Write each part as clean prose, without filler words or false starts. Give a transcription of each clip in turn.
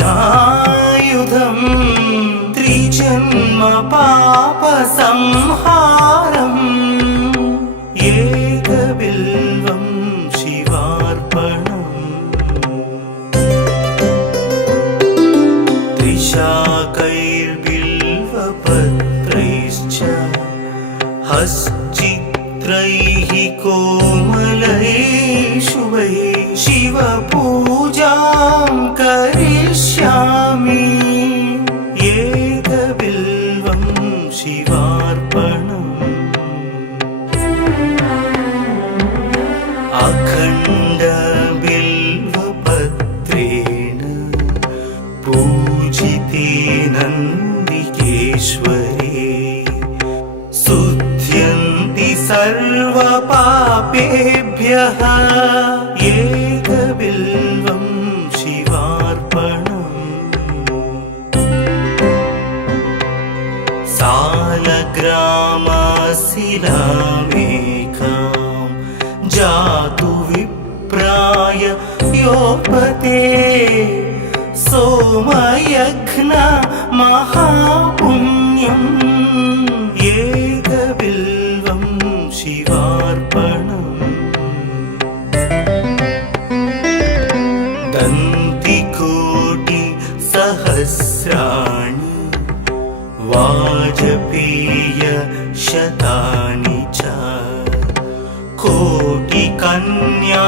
त्रियायुधम् त्रिजन्म पापसंहारम् एकबिल्वं शिवार्पणम् त्रिशाकैर्बिल्वपत्रैश्च हश्चित्रैः कोमलैः शुभैः शिवपूजां करिष्यामि एकबिल्वं शिवार्पणम् अखण्डबिल्वपत्रेण पूजिते नन्दिकेश्वरे शुध्यन्ति सर्वपापेभ्यः एकबिल्वं शिवार्पणम् सालग्रामशिलामेकां जातु विप्राय योपते सोमयज्ञ महापुण्यम् एकबिल्वं शिवार्पणम् दन्तिकोटिसहस्राणि वाजपेय शतानि च कोटिकन्या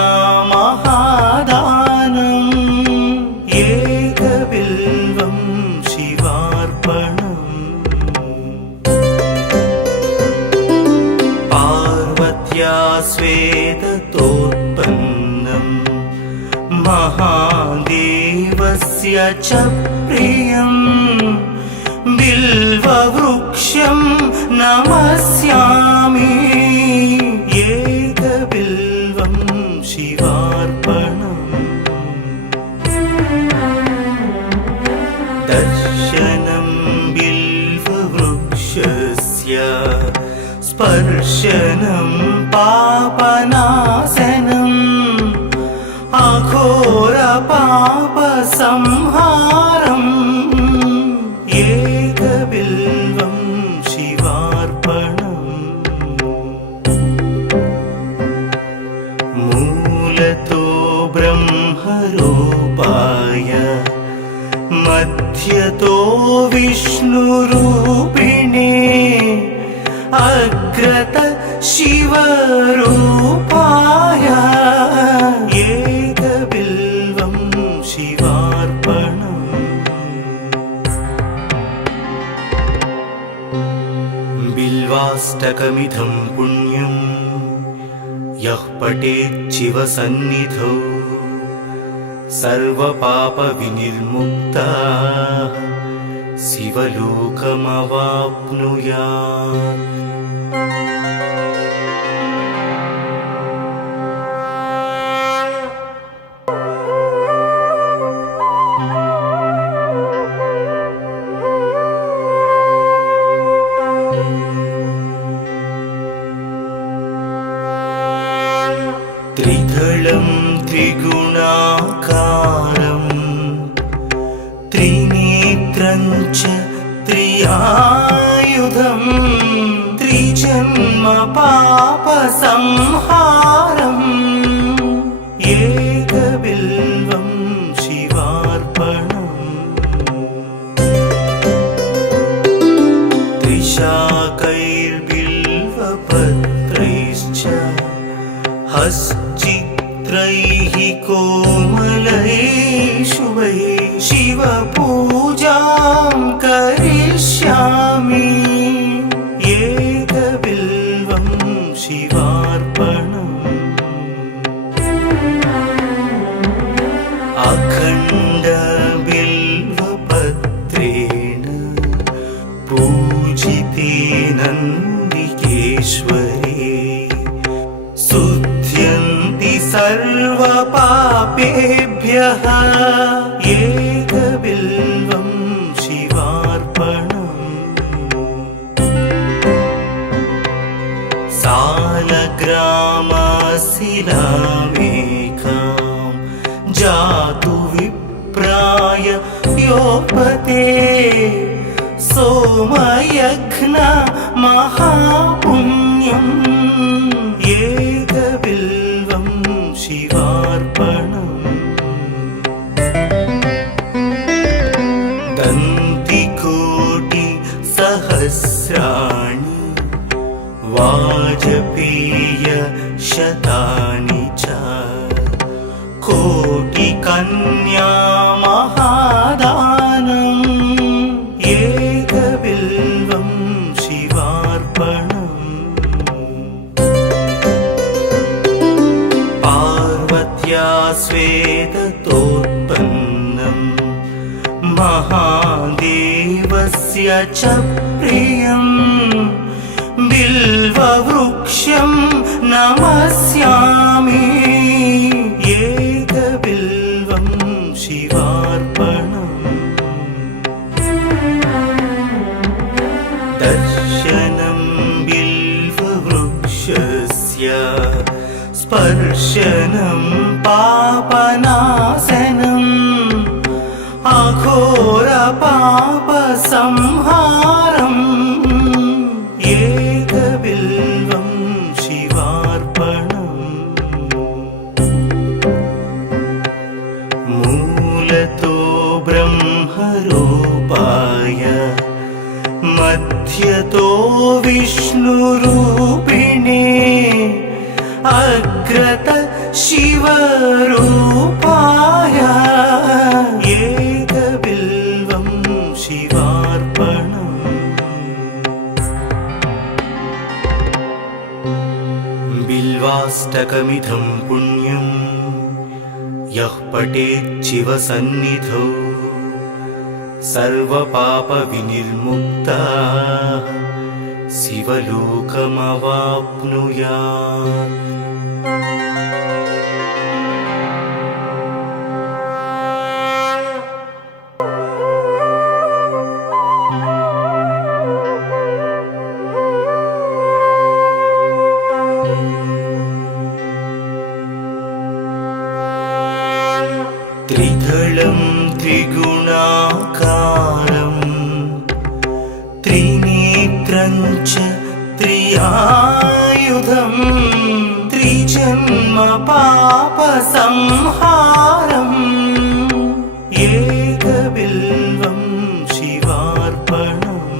महादानम् एकबिल्वं शिवार्पणम् पार्वत्या स्वेदतोत्पन्नम् महादेवस्य च प्रियम् बिल्ववृक्षं नमस्यामि एकबिल्वं शिवार्पणम् दर्शनं बिल्ववृक्षस्य स्पर्शनं पापनाशनम् अघोरपापसंहारम् एकबिल्वं शिवार्पणम् मूलतो ब्रह्मरूपाय मध्यतो विष्णुरूपिणे अग्रत शिवरूपाय एकबिल्वं शिवार्पणम् बिल्वाष्टकमिदं पुण्यं यः पठेत् शिवसन्निधौ सर्वपापविनिर्मुक्तः शिवलोकमवाप्नुयात् त्रिदलं त्रिगुणाकारं त्रिनेत्रं च त्रियायुधं त्रिजन्म पापसंहारम् एकबिल्वं शिवार्पणम् त्रिशाकैर्बिल्वपत्रैश्च हश्चित्रैः कोमलैः शुभैः शिवपूजां करिष्यामि एकबिल्वं शिवार्पणम् अखण्डबिल्वपत्रेण पूजिते नन्दिकेश्वरे शुध्यन्ति सर्वपापेभ्यः एकबिल्वं शिवार्पणम् सालग्रामशिलामेकां जातु विप्राय योपते सोमयघ्न महापुण्यम् एकबिल्वं शिवार्पणम् दन्तिकोटि सहस्राणि वाजपेय शतानि च कोटिकन्या महादानम् एकबिल्वं शिवार्पणम् पार्वत्या स्वेदतोत्पन्नम् महादेवस्य च प्रियम् बिल्ववृक्षं नमस्यामि एकबिल्वं शिवार्पणम् दर्शनं बिल्ववृक्षस्य स्पर्शनं पापनाशनम् अघोरपापसंहारम् एकबिल्वं शिवार्पणम् मूलतो ब्रह्मरूपाय मध्यतो विष्णुरूपिणे अग्रत शिवरूपाय एकबिल्वं शिवार्पणम् बिल्वाष्टकमिदं पुण्यं यः पठेत् शिवसन्निधौ सर्वपापविनिर्मुक्तः शिवलोकमवाप्नुयात् त्रिदलं त्रिगुणाकारं त्रिनेत्रं च त्रियायुधं त्रिजन्म पापसंहारम् एकबिल्वं शिवार्पणम्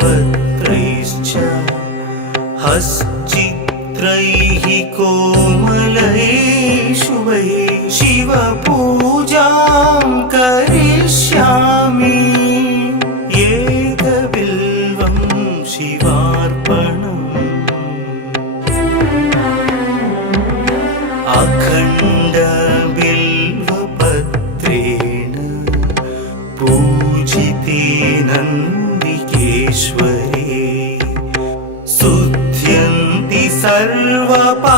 त्रिशाकैर्बिल्वपत्रैश्च हश्चित्रैः कोमलैः शुभैः शिवपूजां करिष्यामि एकबिल्वं शिवार्पणम् अखण्डबिल्वपत्रेण पूजिते नन्दिकेश्वरे शुद्ध्यन्ति सर्वपापेभ्यः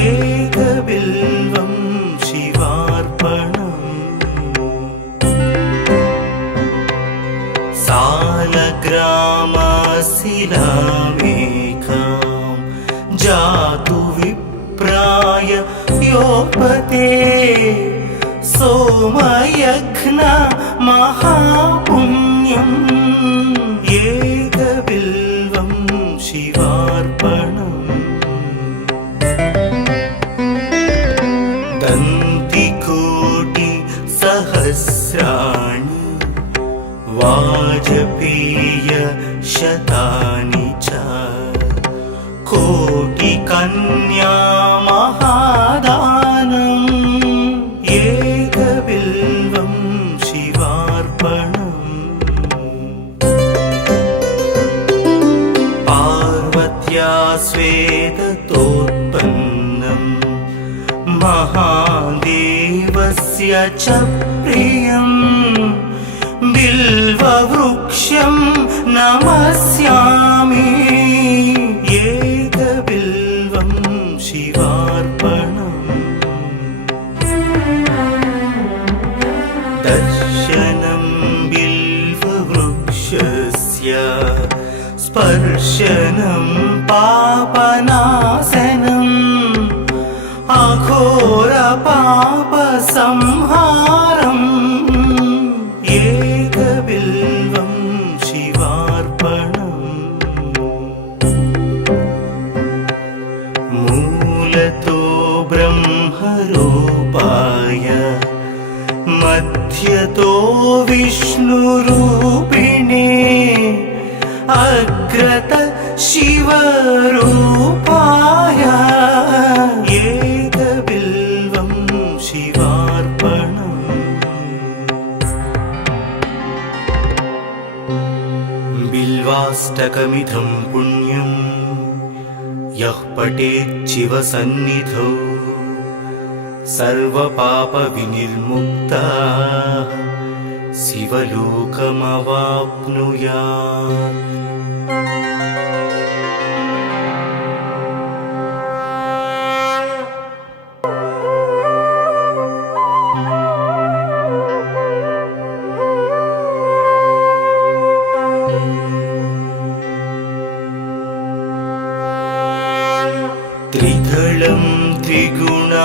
एकबिल्वं शिवार्पणम् सालग्रामशिलामेकां जातु विप्राय योपते सोमयघ्न महापुण्यम् एकबिल्वं शिवार्पणम् दन्तिकोटि सहस्राणि वाजपेय शतानि च कोटिकन्या महादानम् एकबिल्वं शिवार्पणम् पार्वत्या स्वेदतोत्पन्नम् महादेवस्य च प्रियम् बिल्ववृक्षं नमस्यामि एकबिल्वं शिवार्पणम् दर्शनं बिल्ववृक्षस्य स्पर्शनं पापना मध्यतो विष्णुरूपिणे अग्रत शिवरूपाय एकबिल्वं शिवार्पणम्। बिल्वाष्टकमिदं पुण्यं यः पठेत् शिवसन्निधौ सर्वपापविनिर्मुक्तः शिवलोकमवाप्नुयात्। त्रिदलं त्रिगुणाकारं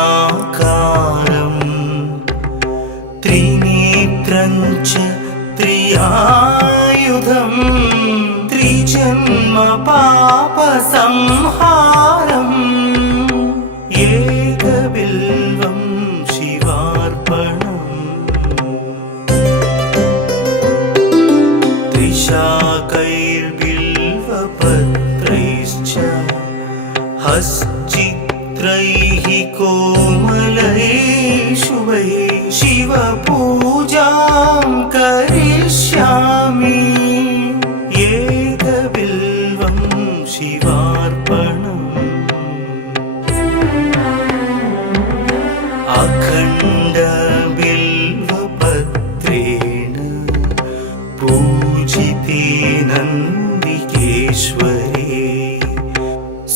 त्रिनेत्रं च त्रियायुधं त्रिजन्म पापसंहारम् एकबिल्वं शिवार्पणम्। त्रिशाकैर्बिल्वपत्रैश्च हश्चित्रैः कोमलैः शुभैः शिवपूजां करिष्यामि एकबिल्वं शिवार्पणम्। अखण्डबिल्वपत्रेण पूजिते नन्दिकेश्वरे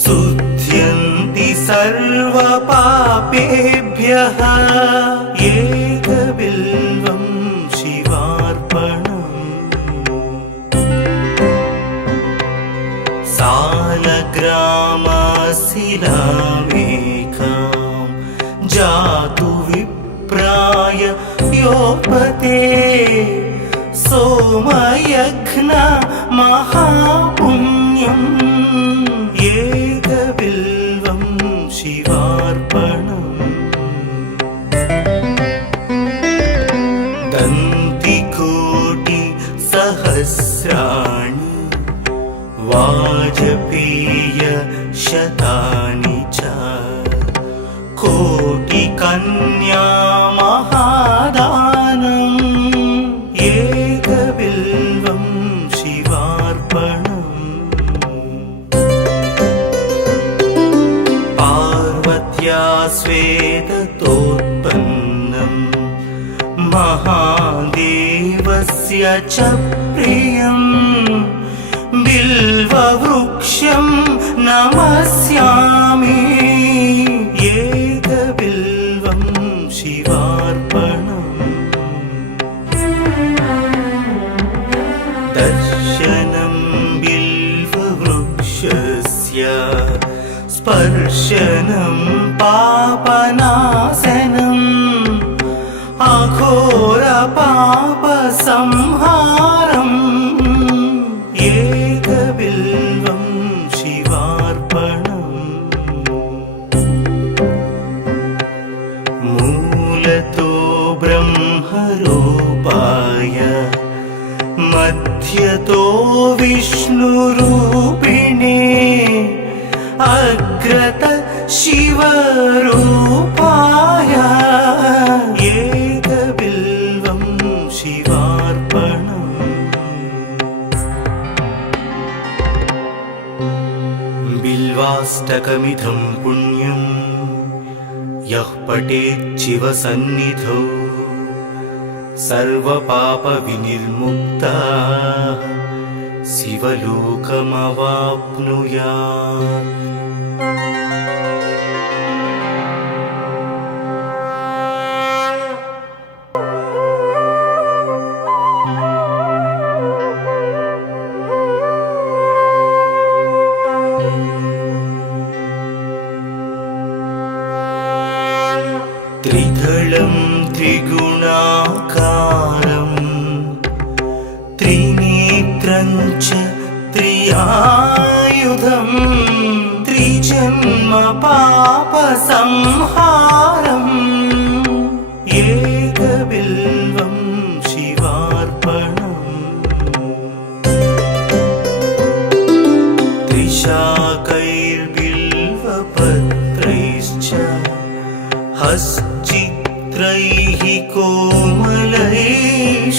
शुध्यन्ति सर्वपापेभ्यः एकबिल्वं शिवार्पणम्। सालग्रामशिलामेकां जातु विप्राय योपते सोमयज्ञ महापुण्यम् एकबिल्वं शिवार्पणम्। दन्तिकोटिसहस्राणि वाजपेयशतानि च कोटिकन्या महादानम् एकबिल्वं शिवार्पणम्। पार्वत्या स्वेदतोत्पन्नं महादेवस्य च प्रियं बिल्ववृक्षं नमस्यामि एकबिल्वं शिवार्पणम्। दर्शनं बिल्ववृक्षस्य स्पर्शनं पापनाशनम् अघोरपापसंहारम् एकबिल्वं शिवार्पणम्। मूलतो ब्रह्मरूपाय मध्यतो विष्णुरूपिणे अग्रत शिवरूपाय एकबिल्वं शिवार्पणम्। बिल्वाष्टकमिदं पुण्यं यः पठेत् शिवसन्निधौ सर्वपापविनिर्मुक्तः शिवलोकमवाप्नुयात्। त्रिदलं त्रिगुणाकारं त्रिनेत्रं च त्रियायुधं त्रिजन्म पापसंहारम् एकबिल्वं हश्चित्रैः कोमलैः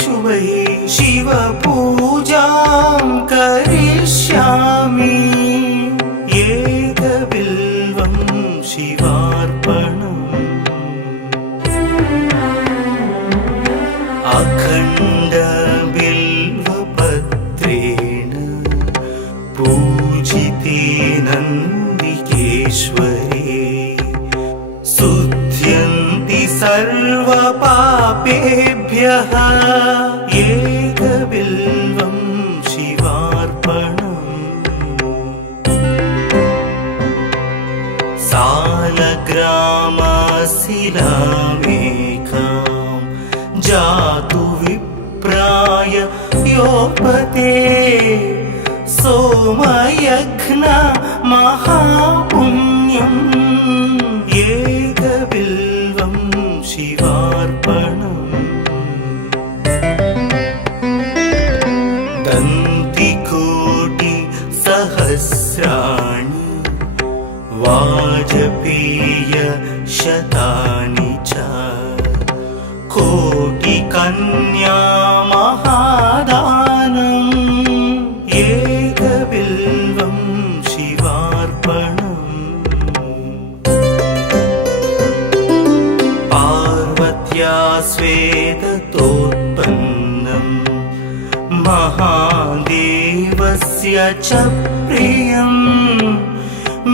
शुभैः शिवपूजां करिष्यामि एकबिल्वं शिवार्पणम् अखण्डबिल्वपत्रेण पूजिते नन्दिकेश्वरे शुध्यन्ति सर्वपापेभ्यः एकबिल्वं शिवार्पणम् सालग्रामशिलामेकां जातु विप्राय योपते सोमयज्ञ महापुण्यम् एकबिल्वं शिवार्पणम् दन्तिकोटिसहस्राणि वाजपेयशतानि च कोटिकन्या महादानम् एकबिल्वं शिवार्पणम् पार्वत्या स्वेदतोत्पन्नं महादेवस्य च प्रियम्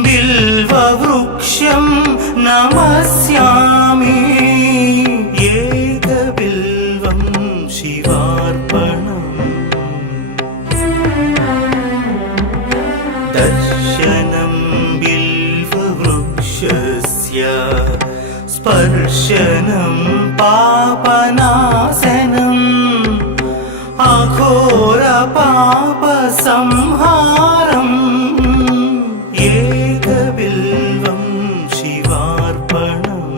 बिल्ववृक्षं नमस्यामि एकबिल्वं शिवार्पणम् दर्शनं बिल्ववृक्षस्य स्पर्शनं पापनाशनम् अघोरपापसंहारम् एकबिल्वं शिवार्पणम्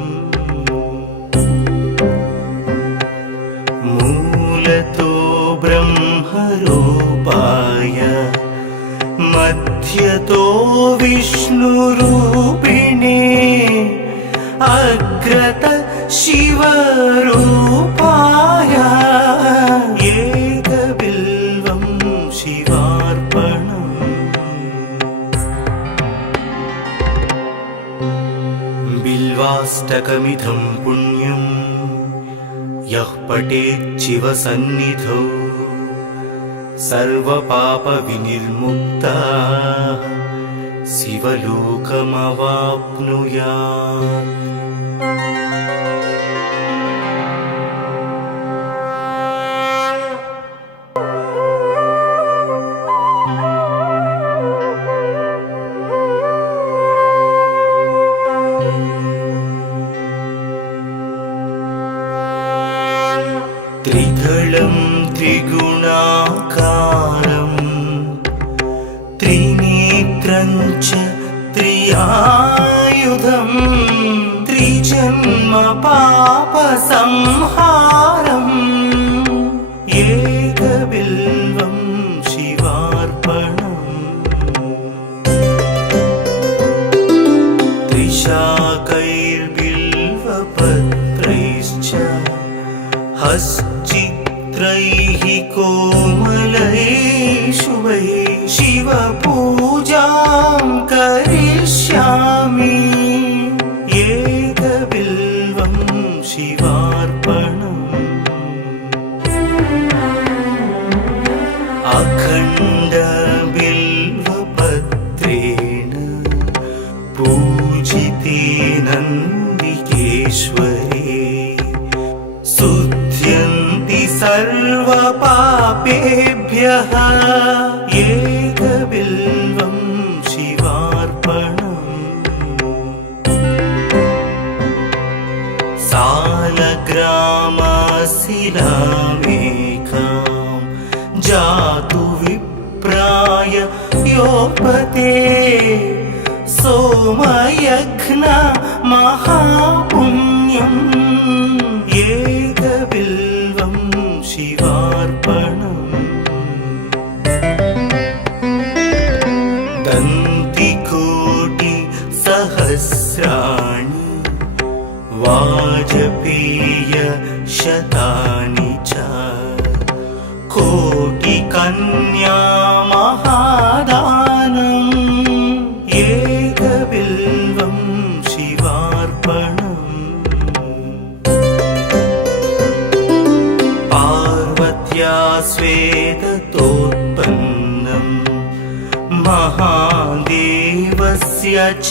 मूलतो ब्रह्मरूपाय मध्यतो विष्णुरूपिणे अग्रत शिवरूपाय एकबिल्वं शिवार्पणम् बिल्वाष्टकमिदं पुण्यं यः पठेच्छिवसन्निधौ सर्वपापविनिर्मुक्तः शिवलोकमवाप्नुयात् त्रिदलं त्रिगुणाकारं त्रिनेत्रं च त्रियायुधं त्रिजन्म पापसंहारम् एकबिल्वं शिवार्पणम् त्रिशाकैर्बिल्वपत्रैश्च हश्चित्रैः कोमलैः शुभैः शिवपूजां करिष्यामि एकबिल्वं शिवार्पणम् अखण्डबिल्वपत्रेण पूजिते नन्दिकेश्वरे शुध्यन्ति सर्वपापेभ्यः एकबिल्वं शिवार्पणम् सालग्रामशिलामेकां जातु विप्राय योपते सोमयज्ञ महापुण्यम् एकबिल्वं शिवार्पणम् दन्तिकोटिसहस्राणि शतानि च कोटिकन्या महादानम् एकबिल्वं शिवार्पणम् पार्वत्या स्वेदतोत्पन्नम् महादेवस्य च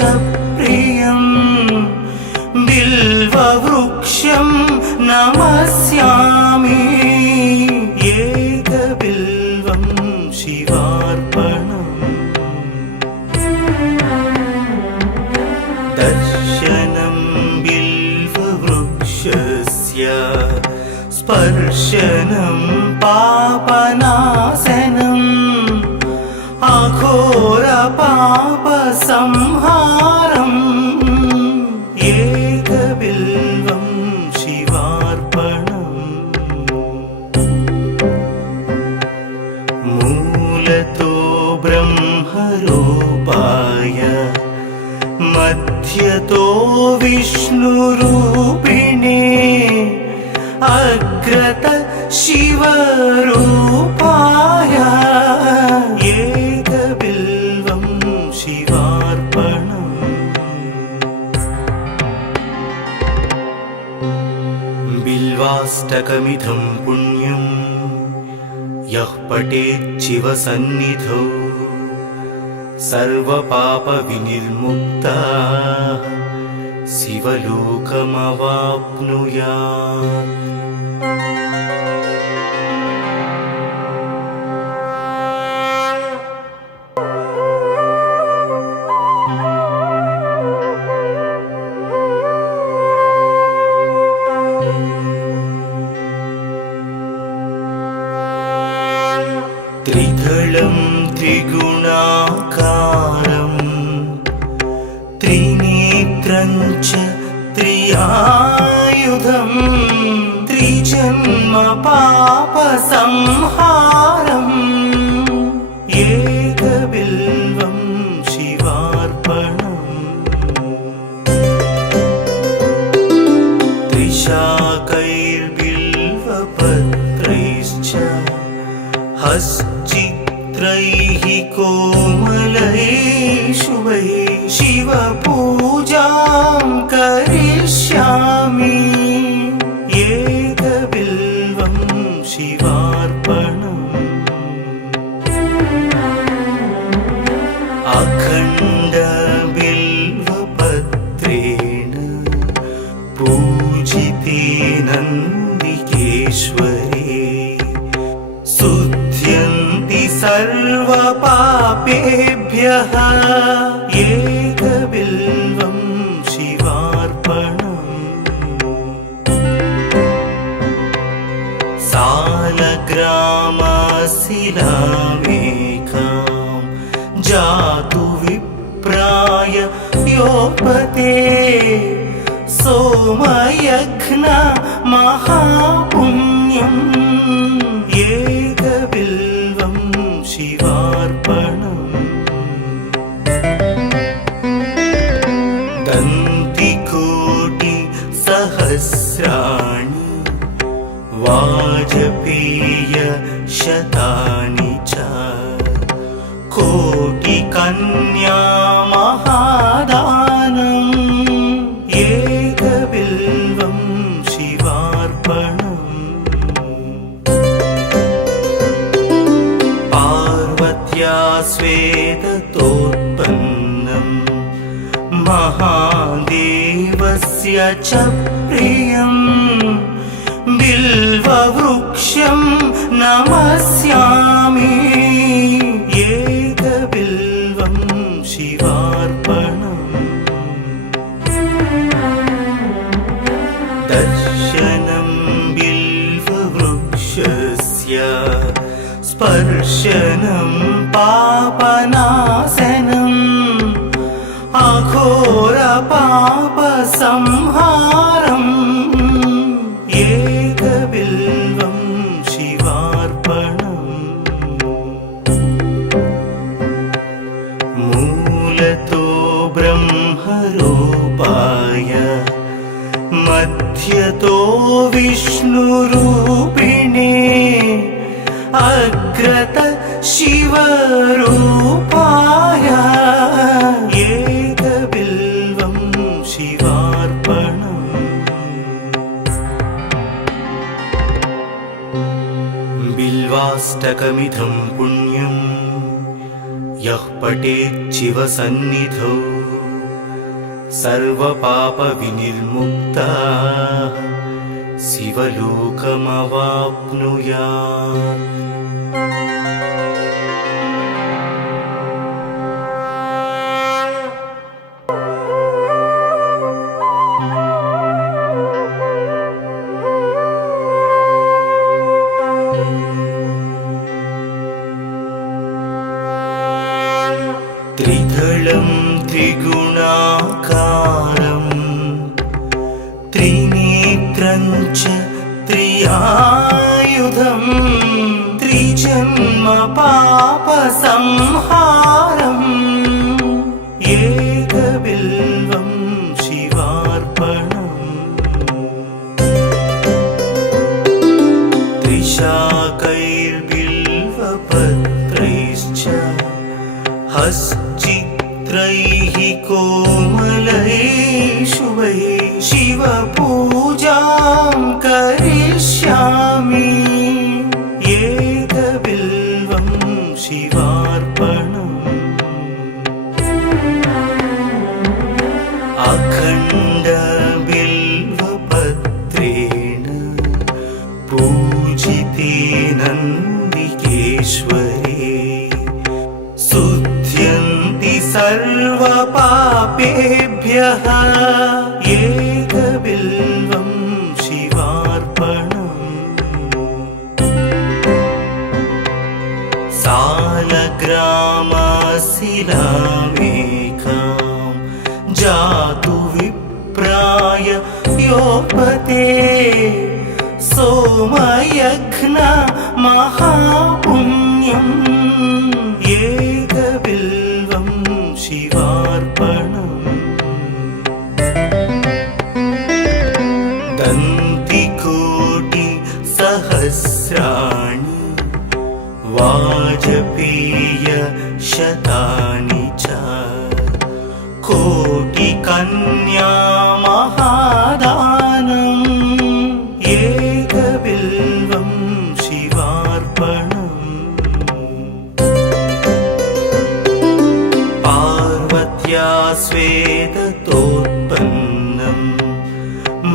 प्रियम् बिल्ववृक्षं नमस्यामि एकबिल्वं शिवार्पणम् दर्शनं बिल्ववृक्षस्य स्पर्शनं पापनाशनम् अघोरपापसंहारम् एकबिल्वं शिवार्पणम् मूलतो ब्रह्मरूपाय मध्यतो विष्णुरूपिणे अग्रत शिवरूपाय एकबिल्वं शिवार्पणम् बिल्वाष्टकमिदं पुण्यं यः पठेत् शिवसन्निधौ सर्वपापविनिर्मुक्तः शिवलोकमवाप्नुयात् त्रिदलं त्रिगुणाकारं त्रिनेत्रं च त्रियायुधं त्रिजन्म पापसंहारम् एकबिल्वं शिवार्पणम् त्रिशाकैर्बिल्वपत्रैश्च हश्चित्रैः कोमलैः शुभैः शिवपूजां करिष्यामि एकबिल्वं शिवार्पणम् अखण्डबिल्वपत्रेण पूजिते नन्दिकेश्वरे शुद्ध्यन्ति सर्वपापेभ्यः एकबिल्वं शिवार्पणम् सालग्रामशिलामेकां जातु विप्राय योपते सोमयज्ञ महापुण्यम् एकबिल्वं शिवार्पणम् दन्तिकोटिसहस्राणि वाजपेयशतानि च कोटिकन्या महादानम् एकबिल्वं शिवार्पणम् पार्वत्या स्वेदतोत्पन्नम् महादेवस्य च प्रियम् बिल्ववृक्षं नमस्यामि एकबिल्वं शिवार्पणम् दर्शनं बिल्ववृक्षस्य स्पर्शनं पापनाशनम् अघोरपापसंहारम् एकबिल्वं शिवार्पणम् मूलतो ब्रह्मरूपाय मध्यतो विष्णुरूपिणे अग्रत शिवरूपाय एकबिल्वं शिवार्पणम्। बिल्वाष्टकमिदं पुण्यं यः पठेत् शिवसन्निधौ सर्वपापविनिर्मुक्तः शिवलोकमवाप्नुयात्। त्रिदलं त्रिगुणाकारं त्रिनेत्रं च त्रियायुधं त्रिजन्म पापसंहारम् एकबिल्वं शिवार्पणम्। त्रिशाकैर्बिल्वपत्रैश्च हश्चित्रैः कोमलैः शुभैः शिवपूजां करिष्यामि एकबिल्वं शिवार्पणम्। अखण्डबिल्वपत्रेण पूजिते नन्दिकेश्वरे शुध्यन्ति सर्वपापेभ्यः एकबिल्वं शिवार्पणम्। सालग्रामशिलामेकां जातु विप्राय योपते सोमयज्ञ महापुण्यम् एकबिल्वं शिवार्पणम्। दन्तिकोटिसहस्राणि वाजपेयशतानि च कोटिकन्या महादानम् एकबिल्वं शिवार्पणम्। पार्वत्या स्वेदतोत्पन्नं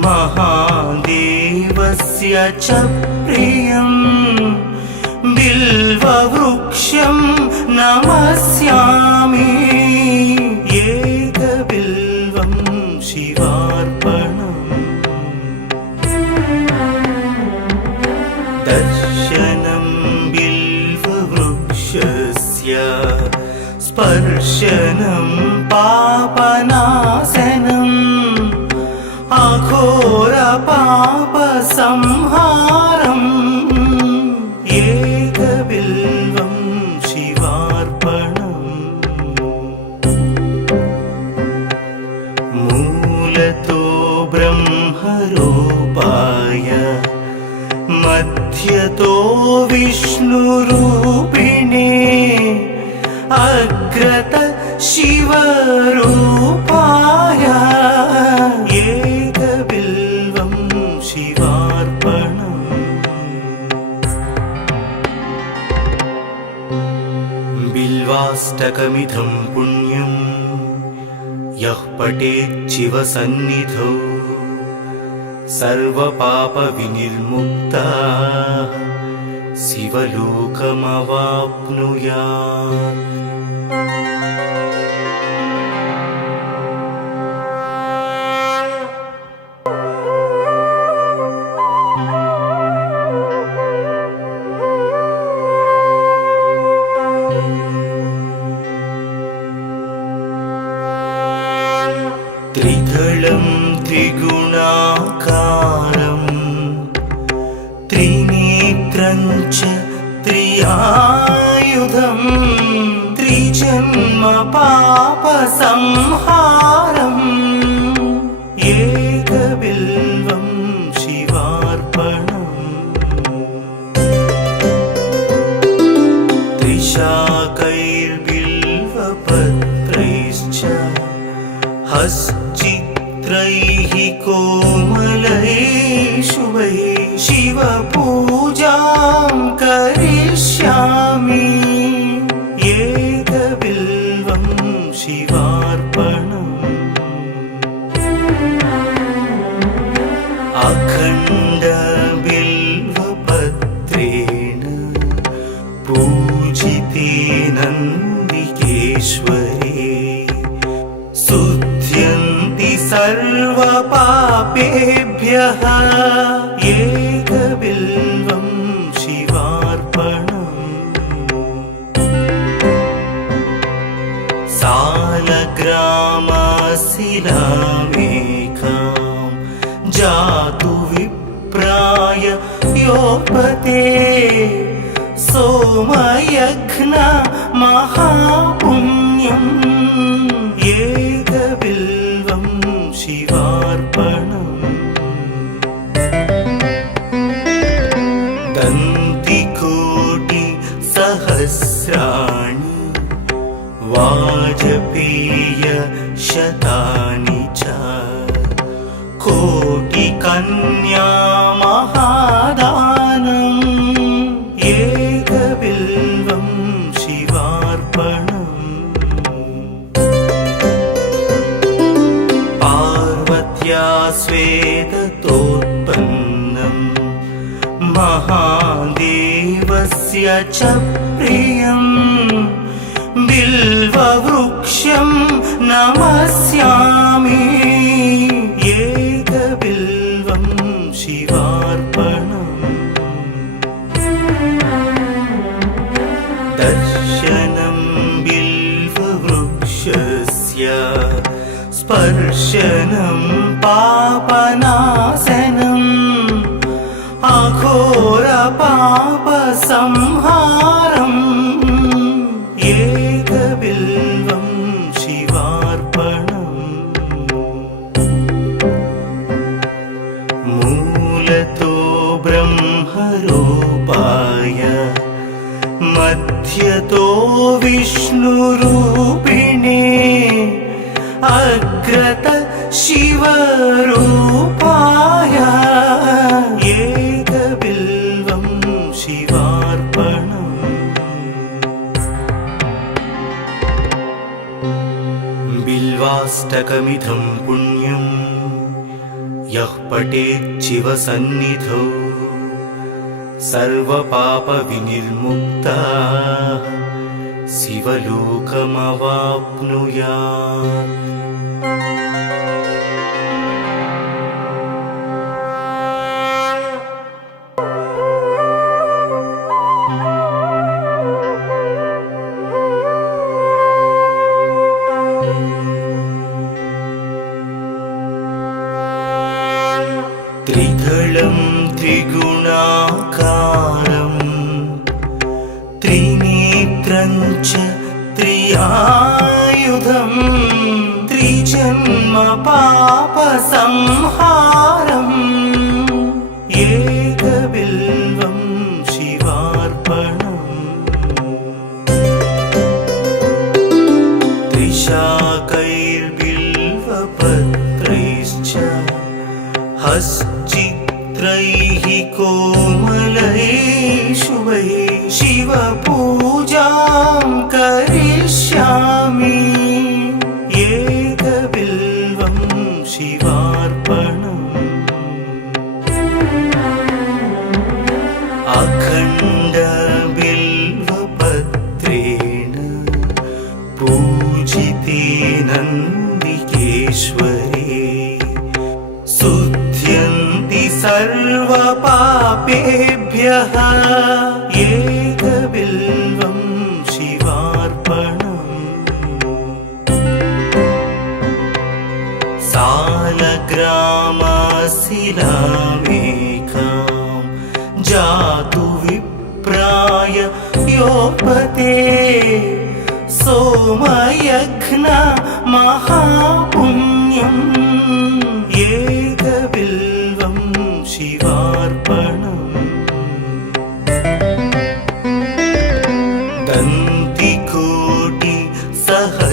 महादेवस्य च प्रियं बिल्ववृक्षं नमस्यामि एकबिल्वं शिवार्पणम्। दर्शनं बिल्ववृक्षस्य स्पर्शनं पापनाशनम् अघोरपापसंहारम् एकबिल्वं शिवार्पणम्। मूलतो ब्रह्मरूपाय मध्यतो विष्णुरूपिणे अग्रत शिवरूपाय एकबिल्वं शिवार्पणम्। बिल्वाष्टकमिदं पुण्यं यः पठेत् शिवसन्निधौ सर्वपापविनिर्मुक्तः शिवलोकमवाप्नुयात्। त्रिदलं त्रिगुणाकारं त्रिनेत्रं च त्रियायुधं त्रिजन्म पापसंहारम् एकबिल्वं हश्चित्रैः कोमलैः शुभैः शिवपूजां करिष्यामि एकबिल्वं शिवार्पणम् अखण्डबिल्वपत्रेण पूजिते नन्दिकेश्वरे शुध्यन्ति सर्वपापेभ्यः एकबिल्वं शिवार्पणम् सालग्रामशिलामेकां जातु विप्राय योपते सोमयज्ञ महापुण्यम् एकबिल्वं शिवार्पणम् दन्तिकोटिसहस्राणि वाजपेयशतानि च कोटिकन्या महादानम् एकबिल्वं शिवार्पणम् पार्वत्या स्वेदतोत्पन्नं महादेवस्य च प्रियम् बिल्ववृक्षं नमस्यामि एकबिल्वं शिवार्पणम् दर्शनं बिल्ववृक्षस्य स्पर्शनं पापनाशनम् अघोरपापसंहारम् एकबिल्वं शिवार्पणम् मूलतो ब्रह्मरूपाय मध्यतो विष्णुरूपिणे अग्रत शिवरूपाय एकबिल्वं शिवार्पणम् बिल्वाष्टकमिदं पुण्यं यः पठेत् शिवसन्निधौ सर्वपापविनिर्मुक्तः शिवलोकमवाप्नुयात् त्रिदलं त्रिगुणाकारं त्रिनेत्रं च त्रियायुधं त्रिजन्म पापसंहारम् एकबिल्वं शिवार्पणम् त्रिशाकैर्बिल्वपत्रैश्च हश्चित्रैः कोमलैः शुभैः शिवपूजां करिष्यामि एकबिल्वं शिवार्पणम् अखण्डबिल्वपत्रेण पूजिते नन्दिकेश्वरे शुध्यन्ति सर्वपापेभ्यः एकबिल्वं शिवार्पणम् सालग्रामशिलामेकां जातु विप्राय योपते सोमयज्ञ महापुण्यम् एकबिल्वं शिवार्पणम्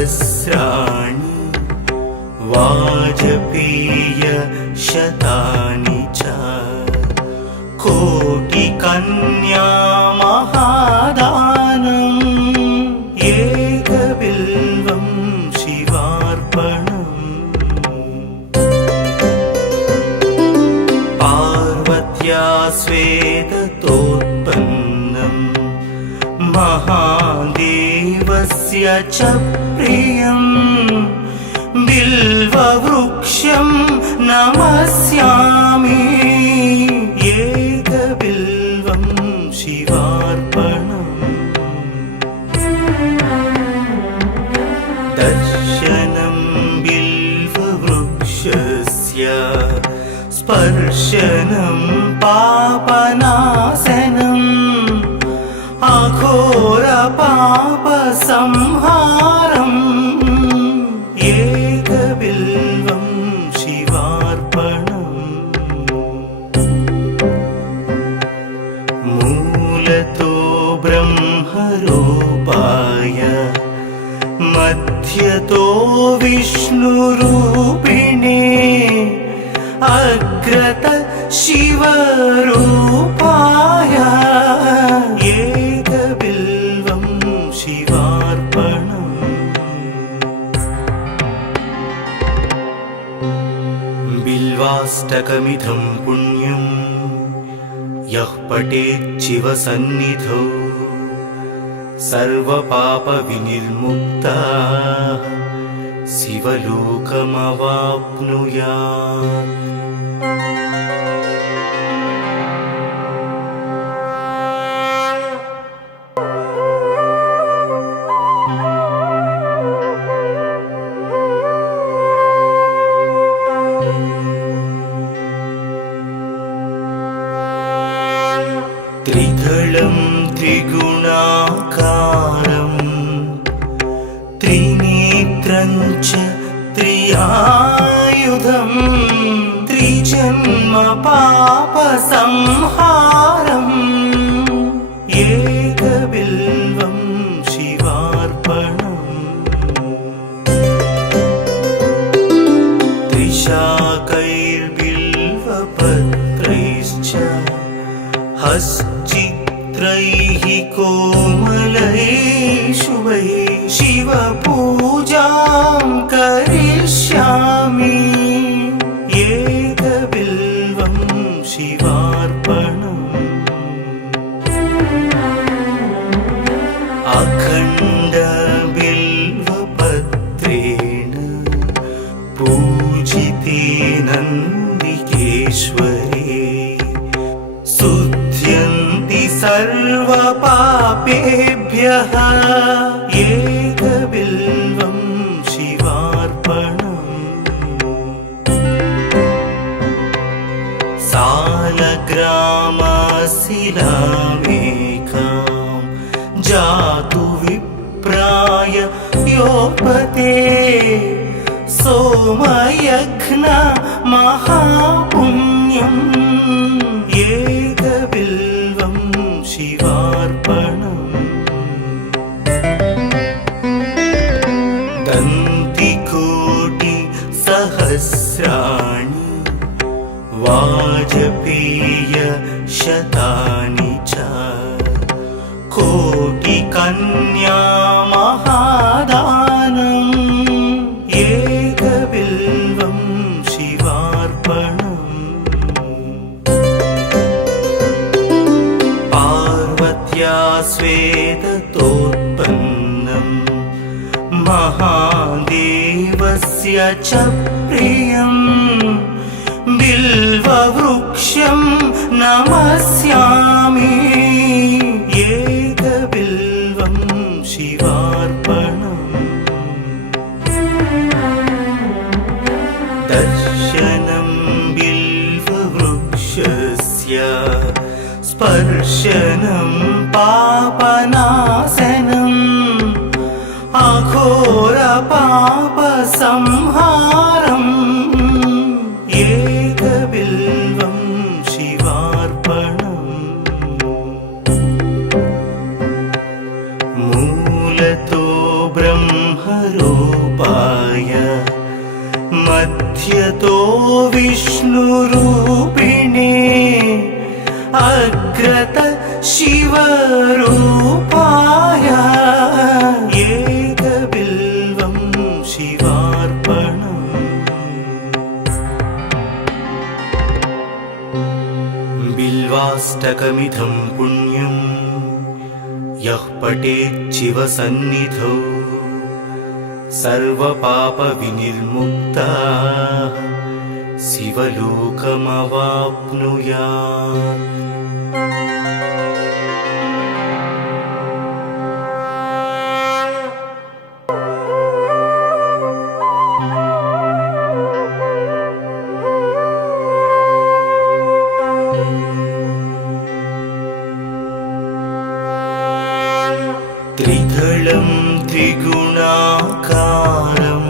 दन्तिकोटिसहस्राणि वाजपेय शतानि च कोटिकन्या महादानम् एकबिल्वं शिवार्पणम् पार्वत्या स्वेदतोत्पन्नं महादेवस्य च प्रियम् बिल्ववृक्षं नमस्यामि एकबिल्वं शिवार्पणम् दर्शनं बिल्ववृक्षस्य स्पर्शनं पापनाशनम् अघोरपापसंहारम् एकबिल्वं शिवार्पणम् मूलतो ब्रह्मरूपाय मध्यतो विष्णुरूपिणे अग्रत शिवरूपाय एकबिल्वं शिवार्पणम् बिल्वाष्टकमिदं पुण्यं यः पठेत् शिवसन्निधौ सर्वपापविनिर्मुक्तः शिवलोकमवाप्नुयात् त्रिदलं त्रिगुणाकारं त्रिनेत्रं च त्रियायुधं त्रिजन्म पापसंहारम् एकबिल्वं शिवार्पणम् त्रिशाकैर्बिल्वपत्रैश्च हश्चित्रैः कोमलैः शुभैः शिवपूजां करिष्यामि एकबिल्वं शिवार्पणम् अखण्डबिल्वपत्रेण पूजिते नन्दिकेश्वरे सर्वपापेभ्यः एकबिल्वं शिवार्पणम् सालग्रामशिलामेकां जातु विप्राय योपते सोमयज्ञ महापुण्यम् एकबिल्वं शिवार्पणम् दन्तिकोटिसहस्राणि वाजपेय शतानि च कोटिकन्या महादानम् एकबिल्वं शिवार्पणम् पार्वत्या स्वेदतोत्पन्नं महादेवस्य च प्रियम् बिल्ववृक्षं नमस्यामि एकबिल्वं शिवार्पणम् दर्शनं बिल्ववृक्षस्य स्पर्शनं पापनाशनम् अघोरपापसंहारम् एकबिल्वं शिवार्पणम् मूलतो ब्रह्मरूपाय मध्यतो विष्णुरूपिणे अग्रत शिवरूपाय एकबिल्वं शिवार्पणम्। बिल्वाष्टकमिदं पुण्यं यः पठेत् शिवसन्निधौ सर्वपापविनिर्मुक्तः शिवलोकमवाप्नुयात्। त्रिदलं त्रिगुणाकारं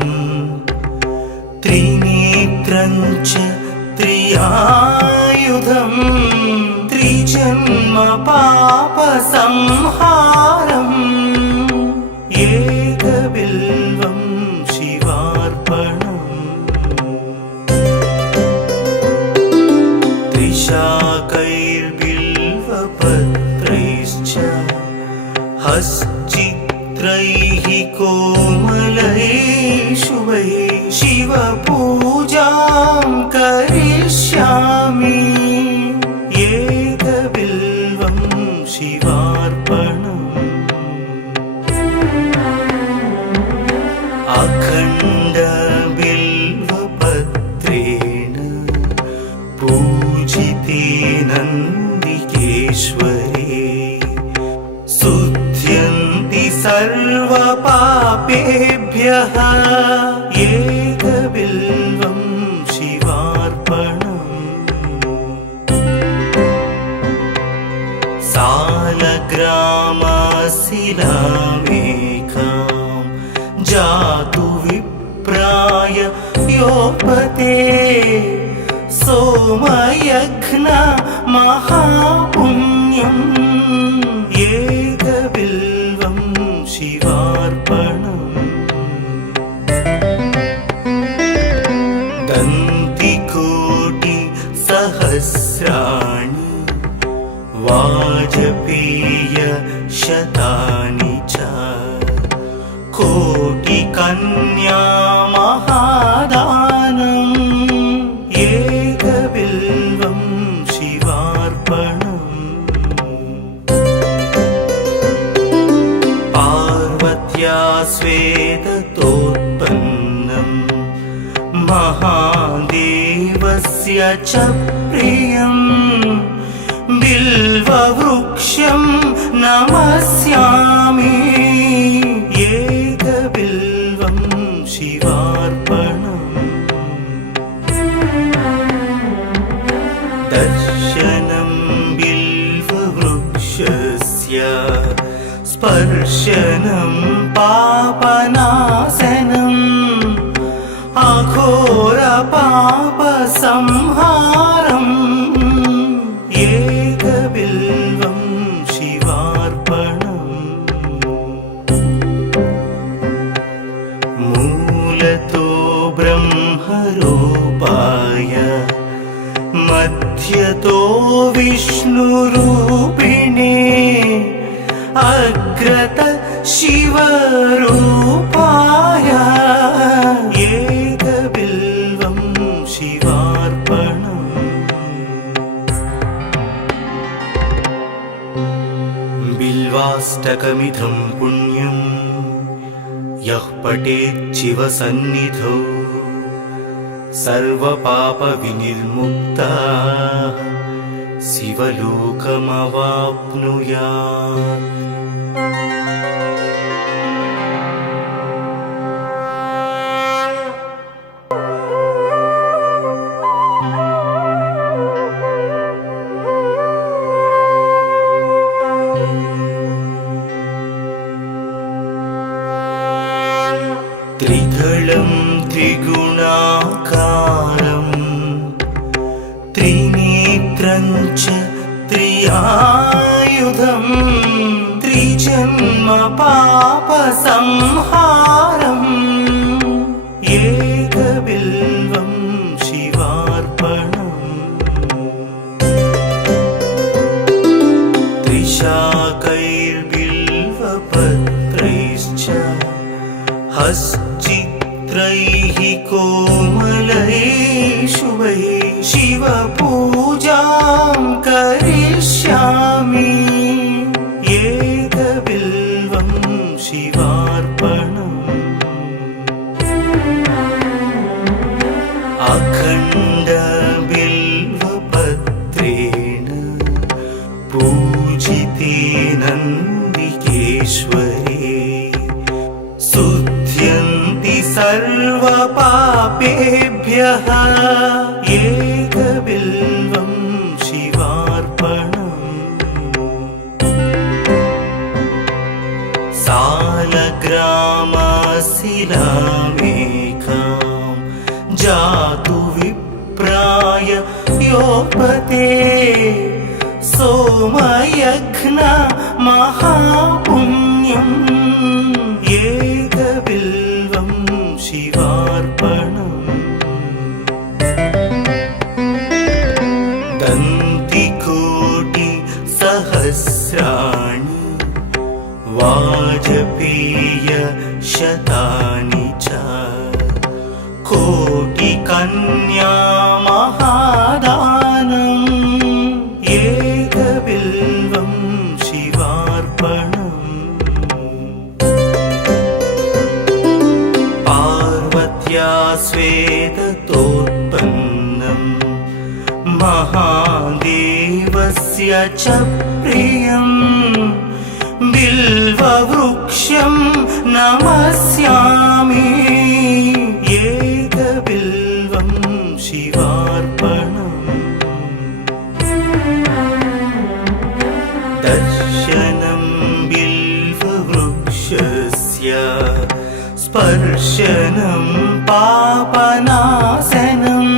त्रिनेत्रं च त्रियायुधं त्रिजन्म पापसंहारम् एकबिल्वं शिवार्पणम्। त्रिशाकैर्बिल्वपत्रैश्च हश्चित्रैः कोमलैः शुभैः शिवपूजां करिष्यामि एकबिल्वं शिवार्पणम्। अखण्डबिल्वपत्रेण पूजिते नन्दिकेश्वरे शुध्यन्ति सर्वपापेभ्यः एकबिल्वं शिवार्पणम्। सालग्रामशिलामेकां जातु विप्राय योपते सोमयज्ञ महापुण्यम् एकबिल्वं शिवार्पणम्। दन्तिकोटिसहस्राणि वाजपेयशतानि च कोटिकन्या महादानम् एकबिल्वं शिवार्पणम्। पार्वत्या स्वेदतोत्पन्नं महादेवस्य च प्रियं बिल्ववृक्षं नमस्यामि एकबिल्वं शिवार्पणम्। दर्शनं बिल्ववृक्षस्य स्पर्शनं पापनाशनम् अघोरपापसंहारम् एकबिल्वं शिवार्पणम्। मूलतो ब्रह्मरूपाय मध्यतो विष्णुरूपिणे अग्रत शिवरूपाय एकबिल्वं शिवार्पणम्। बिल्वाष्टकमिदं पुण्यं यः पठेत् शिवसन्निधौ सर्वपापविनिर्मुक्तः शिवलोकमवाप्नुयात्। त्रिदलं त्रिगुणाकारं त्रिनेत्रं च त्रियायुधं त्रिजन्म पापसंहारम् एकबिल्वं एकबिल्वं शिवार्पणम् त्रिशाकैर्बिल्वपत्रैश्च हश्चित्रैः कोमलैः शुभैः शिवपूजां करिष्यामि एकबिल्वं शिवार्पणम् अखण्डबिल्वपत्रेण पूजिते नन्दिकेश्वरे शुध्यन्ति सर्वपापेभ्यः एकबिल्वं शिवार्पणम् सालग्रामशिलामेकां जातु विप्राय योपते सोमयज्ञ महापुण्यम् एकबिल्वं शिवार्पणम् दन्तिकोटिसहस्राणि वाजपेयशतानि च कोटिकन्या महादानम् एकबिल्वं शिवार्पणम् पार्वत्या स्वेदतोत्पन्नं महादेवस्य च प्रियम् बिल्ववृक्षं नमस्यामि एकबिल्वं शिवार्पणम् दर्शनं बिल्ववृक्षस्य स्पर्शनं पापनाशनम्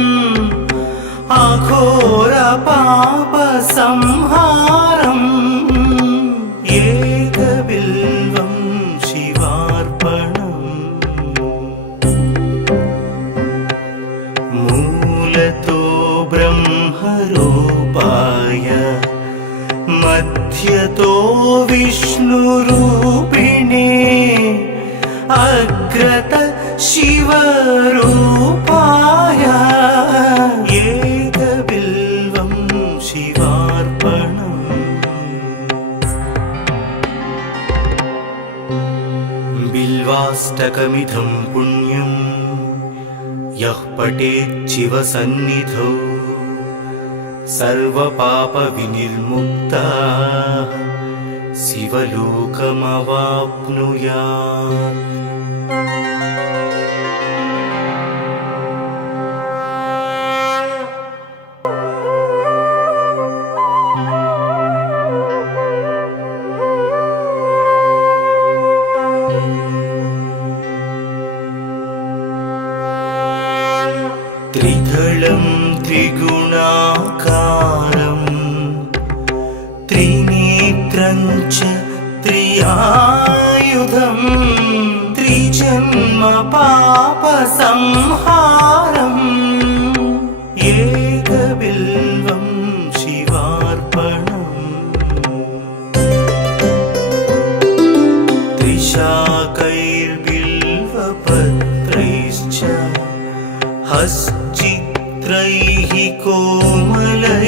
अघोरपापसंहारम् एकबिल्वं शिवार्पणम् मूलतो ब्रह्मरूपाय मध्यतो विष्णुरूपिणे अग्रत शिवरूपाय एकबिल्वं शिवार्पणम् बिल्वाष्टकमिदं पुण्यं यः पठेत् शिवसन्निधौ सर्वपापविनिर्मुक्तः शिवलोकमवाप्नुयात् त्रिदलं त्रिगुणाकारं त्रिनेत्रं च त्रियायुधं त्रिजन्म पापसंहारम् एकबिल्वं शिवार्पणम् त्रिशाकैर्बिल्वपत्रैश्च हश्चित्रैः कोमलैः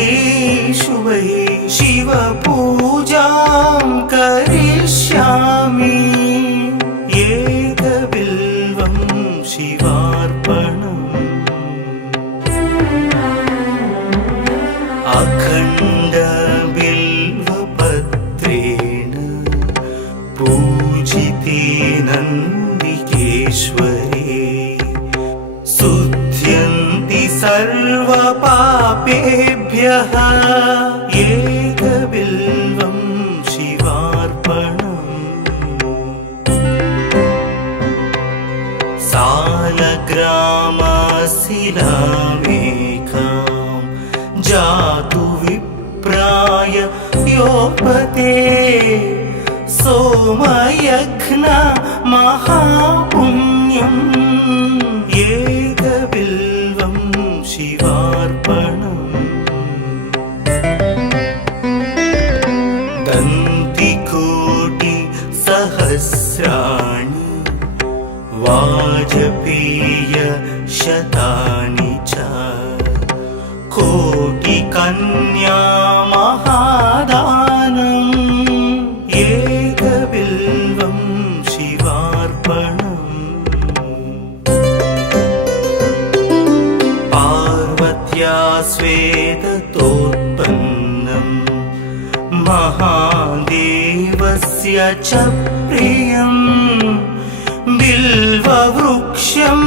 शुभैः शिवपूजां करिष्यामि एकबिल्वं शिवार्पणम् अखण्डबिल्वपत्रेण पूजिते नन्दिकेश्वरे शुध्यन्ति सर्वपापेभ्यः एकबिल्वं शिवार्पणम् सालग्रामशिलामेकां जातु विप्राय योपते सोमयज्ञ महापुण्यम् एकबिल्वं शतानि च कोटिकन्या महादानम् एकबिल्वं शिवार्पणम् पार्वत्या स्वेदतोत्पन्नम् महादेवस्य च प्रियम् बिल्ववृक्षं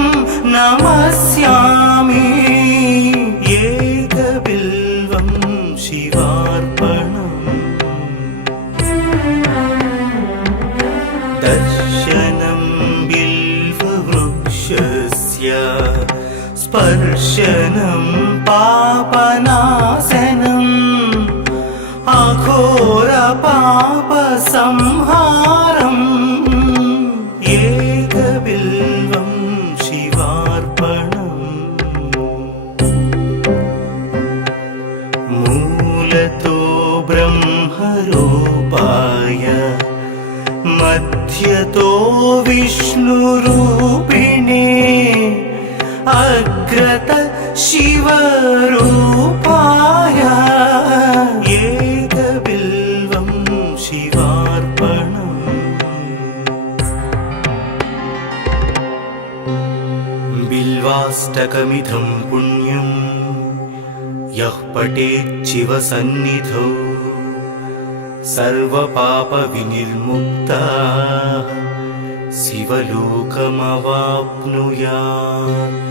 नमस्यामि एकबिल्वं शिवार्पणम् दर्शनं बिल्ववृक्षस्य स्पर्शनं पापनाशनम् अघोरपापसंहारम् एकबिल्वं शिवार्पणम् मूलतो ब्रह्मरूपाय मध्यतो विष्णुरूपिणे अग्रत शिवरूपाय एकबिल्वं शिवार्पणम् बिल्वाष्टकमिदं पुण्यं यः पठेच्छिवसन्निधौ सर्वपापविनिर्मुक्तः शिवलोकमवाप्नुयात्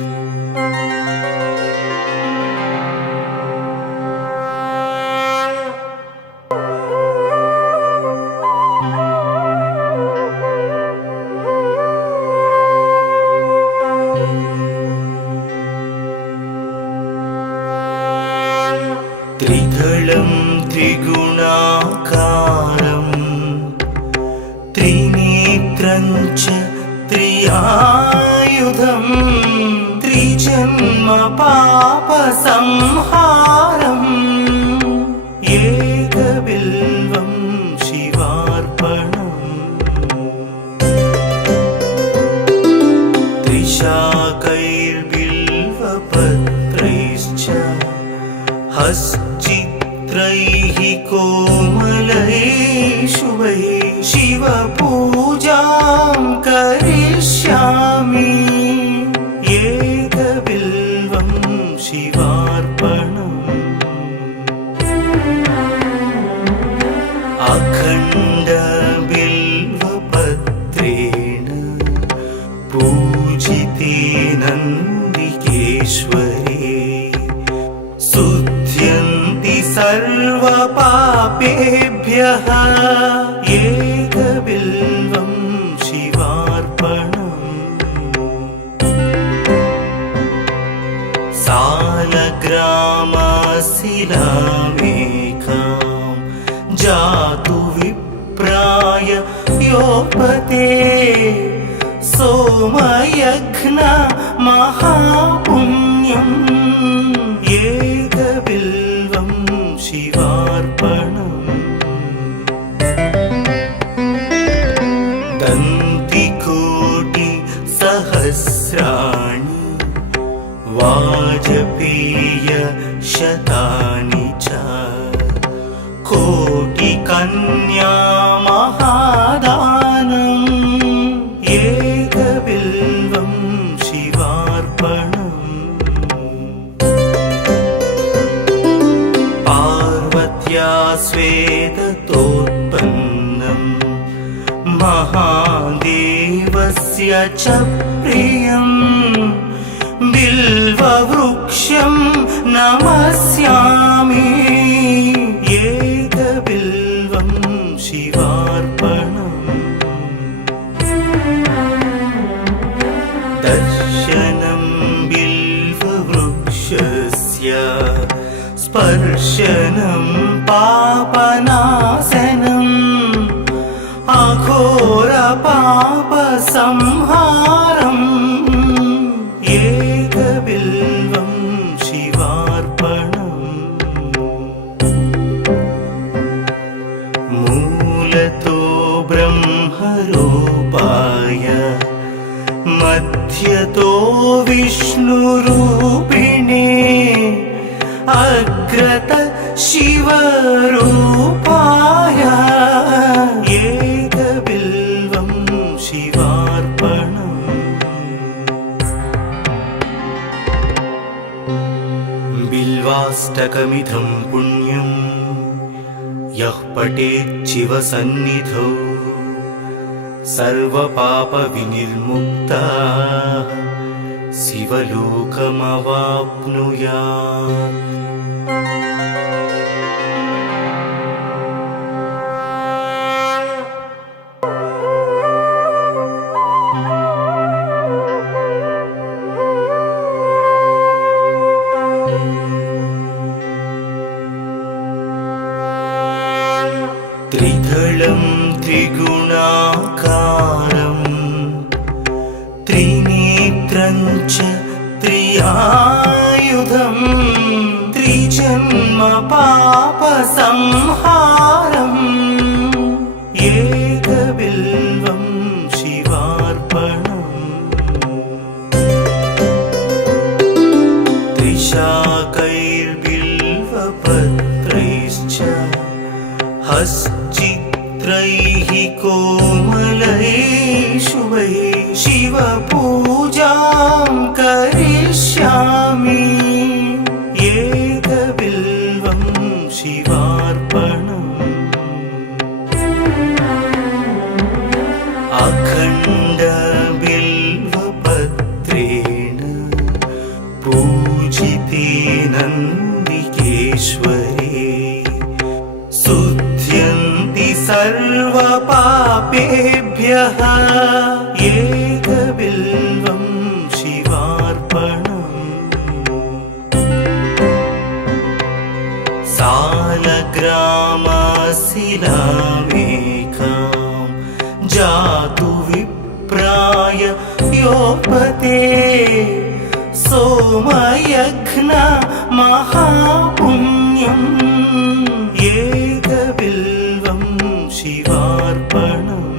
त्रिदलं त्रिगुणाकारं त्रिनेत्रं च त्रियायुधं त्रिजन्म पापसंहारम् एकबिल्वं शिवार्पणम् त्रिशाकैर्बिल्वपत्रैश्च हश्चित्रैः कोमलैः शुभैः शिवपूजां करिष्यामि एकबिल्वं शिवार्पणम् अखण्डबिल्वपत्रेण पूजिते नन्दिकेश्वरे शुद्ध्यन्ति सर्वपापेभ्यः एकबिल्वं शिवार्पणम् सालग्रामशिलामेकां जातु विप्राय योपते सोमयज्ञ महापुण्यम् एकबिल्वं शिवार्पणम् दन्तिकोटिसहस्राणि वाजपेय शतानि च कोटिकन्या महादानम् एकबिल्वं शिवार्पणम् पार्वत्या स्वेदतोत्पन्नम् महादेवस्य च प्रियम् बिल्ववृक्षं नमस्यामि एकबिल्वं शिवार्पणम् दर्शनं बिल्ववृक्षस्य स्पर्शनं पापनाशनम् अघोरपापसंहारम् एकबिल्वं शिवार्पणम् मूलतो ब्रह्मरूपाय मध्यतो विष्णु विष्णुरूपिणे अग्रत शिवरूपाय एकबिल्वं शिवार्पणम्। बिल्वाष्टकमिदं पुण्यं यः पठेत् शिवसन्निधौ सर्वपापविनिर्मुक्तः शिवलोकमवाप्नुयात्। त्रिदलं त्रिगुणाकारं त्रिनेत्रं च त्रियायुधं त्रिजन्म पापसंहारम् एकबिल्वं शिवार्पणम्। त्रिशाकैर्बिल्वपत्रैश्च हश्चित्रैः कोमलैः शुभैः शिवपूजां करिष्यामि एकबिल्वं शिवार्पणम्। अखण्डबिल्वपत्रेण पूजिते नन्दिकेश्वरे सर्वपापेभ्यः एकबिल्वं शिवार्पणम्। सालग्रामशिलामेकां जातु विप्राय योपते सोमयज्ञ महापुण्यम् एकबिल्वं शिवार्पणम्।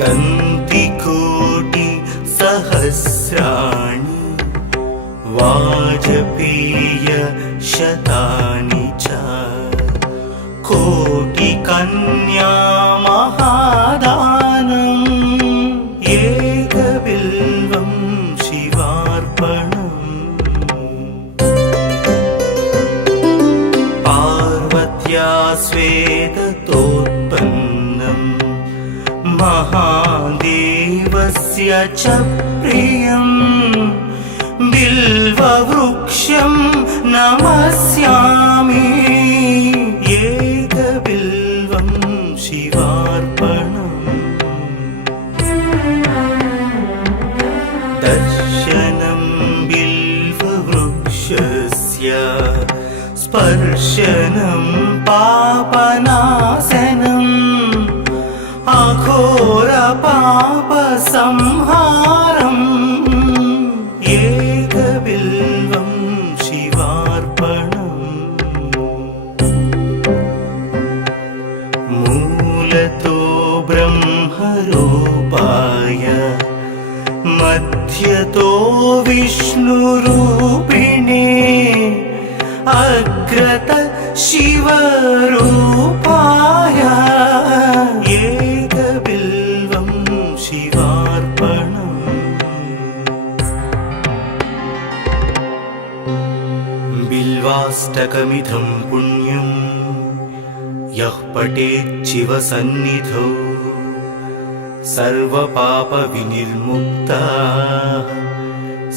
दन्तिकोटिसहस्राणि वाजपेयशतानि च कोटिकन्या महादानम् एकबिल्वं शिवार्पणम्। पार्वत्या स्वेदतोत्पन्नं महादेवस्य च प्रियं बिल्ववृक्षं नमस्यामि एकबिल्वं शिवार्पणम्। दर्शनं बिल्ववृक्षस्य स्पर्शनं पापनाशनम् अघोरपापसंहारम् एकबिल्वं शिवार्पणम्। मूलतो ब्रह्मरूपाय मध्यतो विष्णुरूपिणे अग्रत शिवरूपाय एकबिल्वं शिवार्पणम्। बिल्वाष्टकमिदं पुण्यं यः पठेत् शिवसन्निधौ सर्वपापविनिर्मुक्तः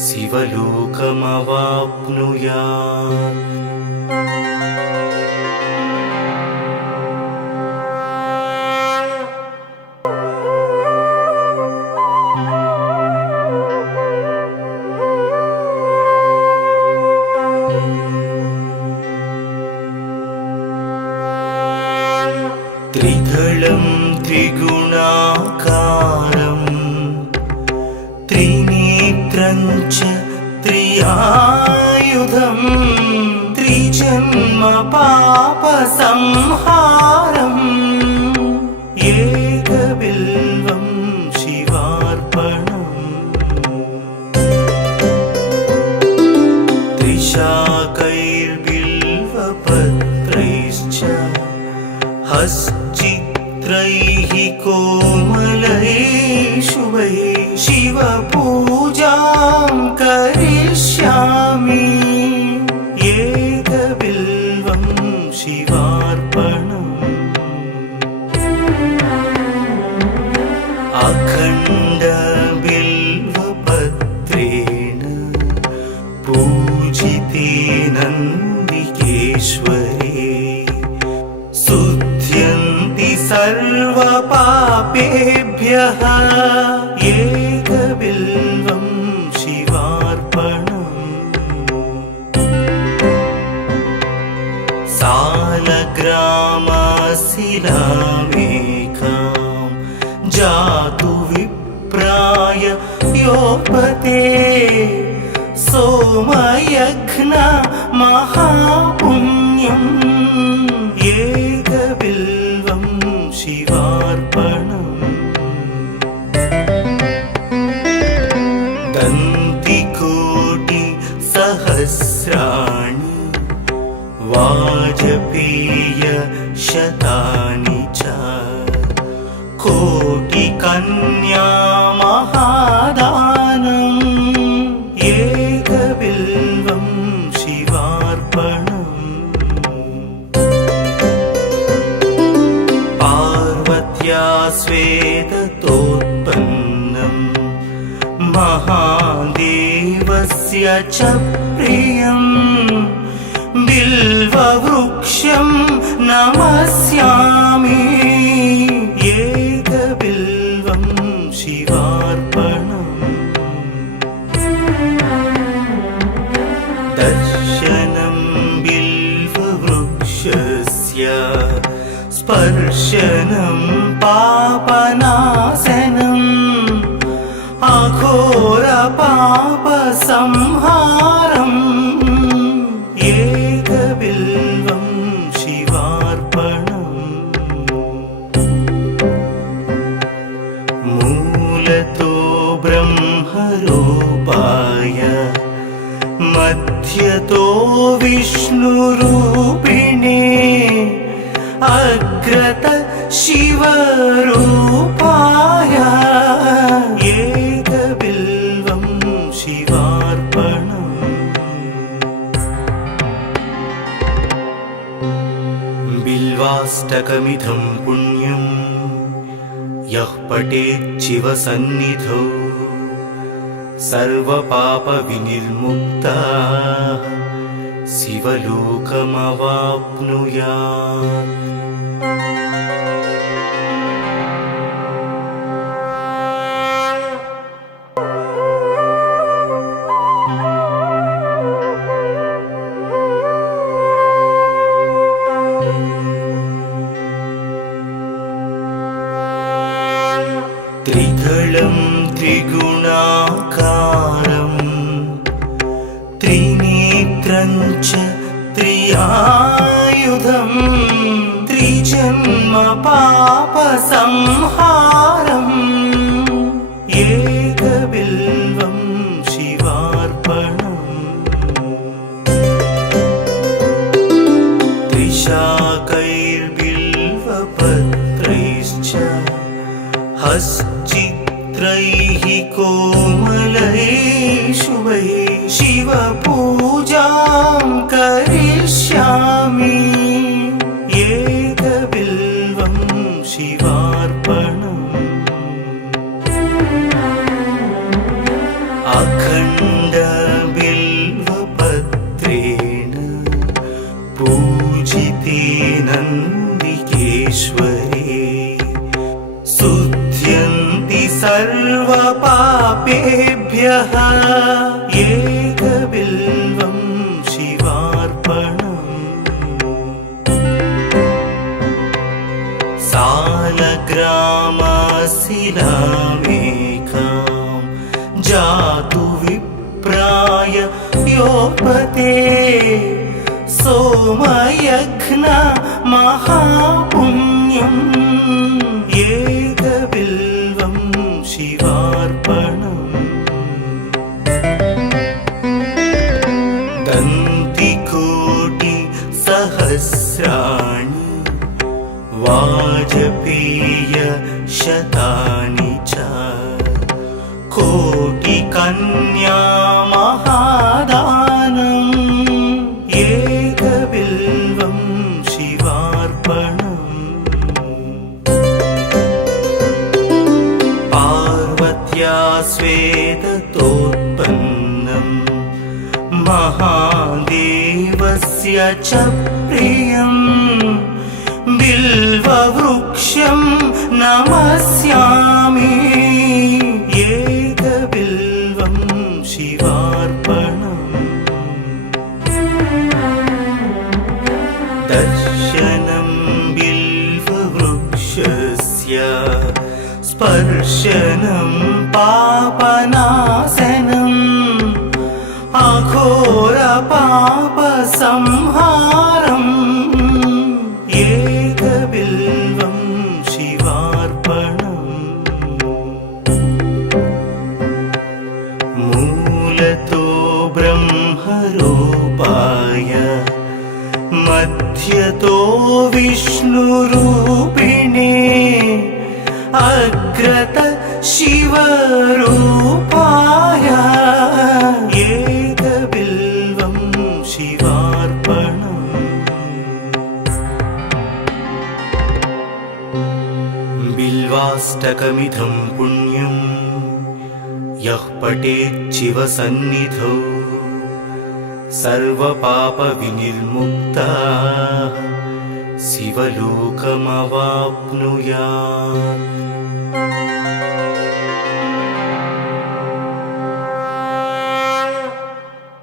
शिवलोकमवाप्नुयात्। त्रिदलं त्रिगुणाकारं त्रिनेत्रं च त्रियायुधं त्रिजन्म पापसंहारम् एकबिल्वं शिवार्पणम्। हश्चित्रैः कोमलैः शुभैः शिवपूजां करिष्यामि एकबिल्वं शिवार्पणम् अखण्डबिल्वपत्रेण पूजिते नन्दिकेश्वरे शुध्यन्ति सर्वपापेभ्यः एकबिल्वं शिवार्पणम् सालग्रामशिलामेकां जातु विप्राय योपते सोमयज्ञ महापुण्यम् एकबिल्वं शिवार्पणम् दन्तिकोटिसहस्राणि वाजपेयशतानि च कोटिकन्या महादानम् एकबिल्वं शिवार्पणम् पार्वत्या स्वेदतोत्पन्नम् महादेवस्य च प्रियम् बिल्ववृक्षं नमस्यामि एकबिल्वं शिवार्पणम् दर्शनं बिल्ववृक्षस्य स्पर्शनं पापनाशनम् अघोरपापसंहारम् एकबिल्वं शिवार्पणम् मूलतो ब्रह्मरूपाय मध्यतो विष्णुरूपिणे अग्रत शिवरूपाय एकबिल्वं शिवार्पणम् बिल्वाष्टकमिदं पुण्यं यः पठेत् शिवसन्निधौ सर्वपापविनिर्मुक्तः शिवलोकमवाप्नुयात् त्रिदलं त्रिगुणाकारं त्रिनेत्रं च त्रियायुधं त्रिजन्म पापसंहारम् एकबिल्वं शिवार्पणम् त्रिशाकैर्बिल्वपत्रैश्च हश्चित्रैः कोमलैः शुभैः शिवपूजां करिष्यामि एकबिल्वं शिवार्पणम् अखण्डबिल्वपत्रेण पूजिते नन्दिकेश्वरे शुध्यन्ति सर्वपापेभ्यः एकबिल्वं शिवार्पणम् सालग्रामशिलामेकां जातु विप्राय योपते सोमयज्ञ महापुण्यम् एकबिल्वं शिवार्पणम् दन्तिकोटिसहस्राणि शतानि च कोटिकन्या महादानम् एकबिल्वं शिवार्पणम् पार्वत्या स्वेदतोत्पन्नम् महादेवस्य च प्रियम् बिल्ववृक्षं नमस्यामि एकबिल्वं शिवार्पणम् दर्शनं बिल्ववृक्षस्य स्पर्शनं पापनाशनम् अघोरपापसंहारम् एकबिल्वं शिवार्पणम् मूलतो ब्रह्मरूपाय मध्यतो विष्णुरूपिणे अग्रत शिवरूपाय एकबिल्वं शिवार्पणम् बिल्वाष्टकमिदं पुण्यं यः पठेत् शिवसन्निधौ सर्वपापविनिर्मुक्तः शिवलोकमवाप्नुयात्।